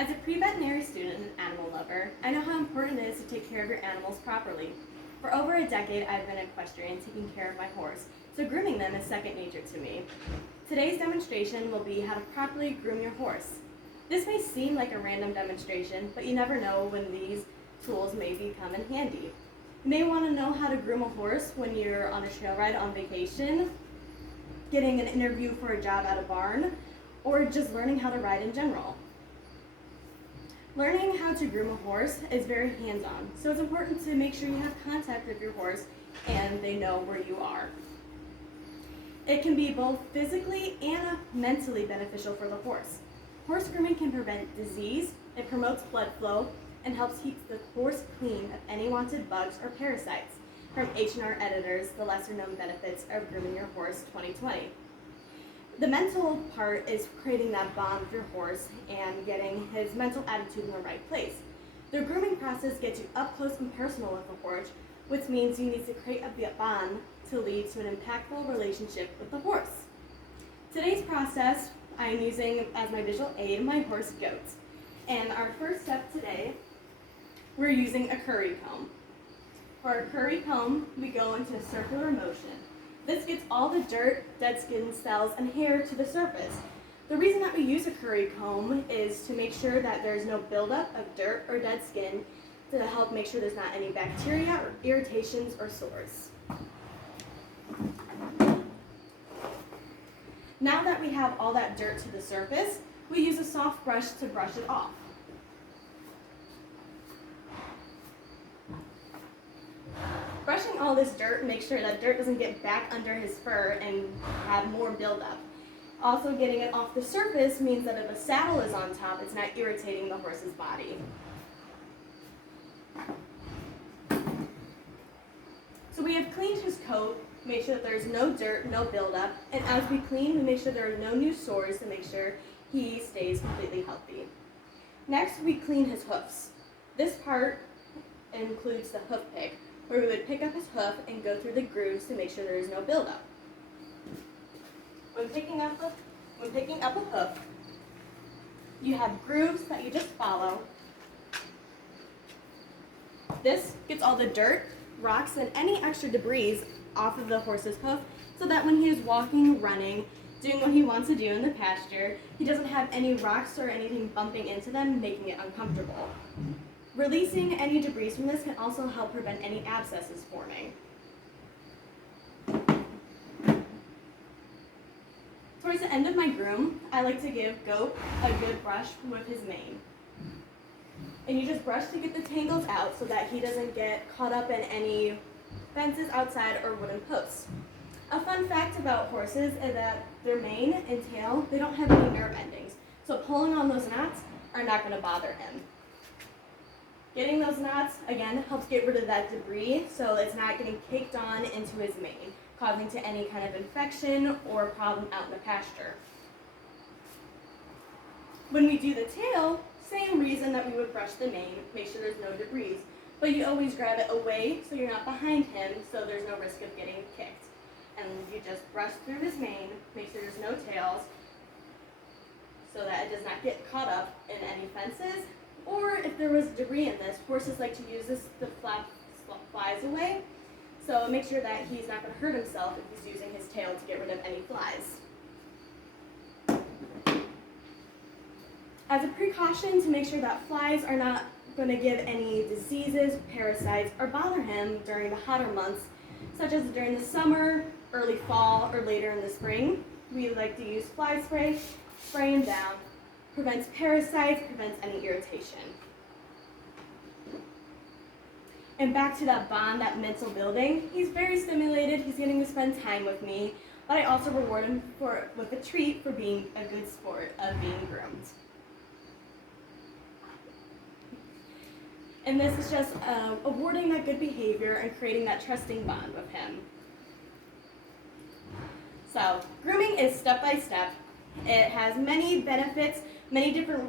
As a pre-veterinary student and animal lover, I know how important it is to take care of your animals properly. For over a decade, I've been an equestrian taking care of my horse, so grooming them is second nature to me. Today's demonstration will be how to properly groom your horse. This may seem like a random demonstration, but you never know when these tools may come in handy. You may want to know how to groom a horse when you're on a trail ride on vacation, getting an interview for a job at a barn, or just learning how to ride in general. Learning how to groom a horse is very hands-on, so it's important to make sure you have contact with your horse and they know where you are. It can be both physically and mentally beneficial for the horse. Horse grooming can prevent disease, it promotes blood flow, and helps keep the horse clean of any wanted bugs or parasites. From H&R Editors, The Lesser Known Benefits of Grooming Your Horse 2020. The mental part is creating that bond with your horse and getting his mental attitude in the right place. The grooming process gets you up close and personal with the horse, which means you need to create a bond to lead to an impactful relationship with the horse. Today's process, I'm using as my visual aid my horse Goat. And our first step today, we're using a curry comb. For our curry comb, we go into a circular motion. This gets all the dirt, dead skin cells, and hair to the surface. The reason that we use a curry comb is to make sure that there's no buildup of dirt or dead skin to help make sure there's not any bacteria or irritations or sores. Now that we have all that dirt to the surface, we use a soft brush to brush it off. Brushing all this dirt, make sure that dirt doesn't get back under his fur and have more buildup. Also, getting it off the surface means that if a saddle is on top, it's not irritating the horse's body. So we have cleaned his coat, made sure that there's no dirt, no buildup, and as we clean, we make sure there are no new sores to make sure he stays completely healthy. Next, we clean his hoofs. This part includes the hoof pick, where we would pick up his hoof and go through the grooves to make sure there is no buildup. When picking up a hoof, you have grooves that you just follow. This gets all the dirt, rocks, and any extra debris off of the horse's hoof so that when he is walking, running, doing what he wants to do in the pasture, he doesn't have any rocks or anything bumping into them, making it uncomfortable. Releasing any debris from this can also help prevent any abscesses forming. Towards the end of my groom, I like to give Goat a good brush with his mane. And you just brush to get the tangles out so that he doesn't get caught up in any fences outside or wooden posts. A fun fact about horses is that their mane and tail, they don't have any nerve endings. So pulling on those knots are not going to bother him. Getting those knots, again, helps get rid of that debris so it's not getting caked on into his mane, causing to any kind of infection or problem out in the pasture. When we do the tail, same reason that we would brush the mane, make sure there's no debris, but you always grab it away so you're not behind him so there's no risk of getting kicked. And you just brush through his mane, make sure there's no tails so that it does not get caught up in any fences. Or if there was debris in this, horses like to use this to flap flies away. So make sure that he's not going to hurt himself if he's using his tail to get rid of any flies. As a precaution to make sure that flies are not going to give any diseases, parasites, or bother him during the hotter months, such as during the summer, early fall, or later in the spring, we like to use fly spray, spray him down. Prevents parasites, prevents any irritation. And back to that bond, that mental building, he's very stimulated, he's getting to spend time with me, but I also reward him with a treat for being a good sport of being groomed. And this is just awarding that good behavior and creating that trusting bond with him. So, grooming is step by step. It has many benefits, many different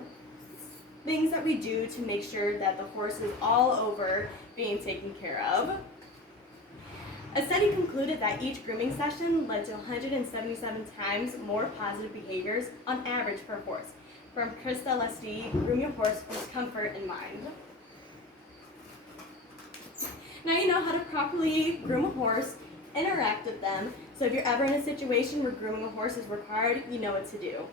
things that we do to make sure that the horse is all over being taken care of. A study concluded that each grooming session led to 177 times more positive behaviors on average per horse. from Krista LSD, Groom Your Horse with Comfort in Mind. Now you know how to properly groom a horse, interact with them, so if you're ever in a situation where grooming a horse is required, you know what to do.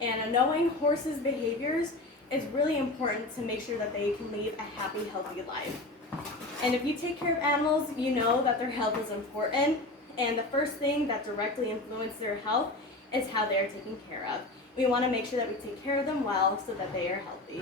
And knowing horses' behaviors is really important to make sure that they can lead a happy, healthy life. And if you take care of animals, you know that their health is important, and the first thing that directly influences their health is how they are taken care of. We want to make sure that we take care of them well so that they are healthy.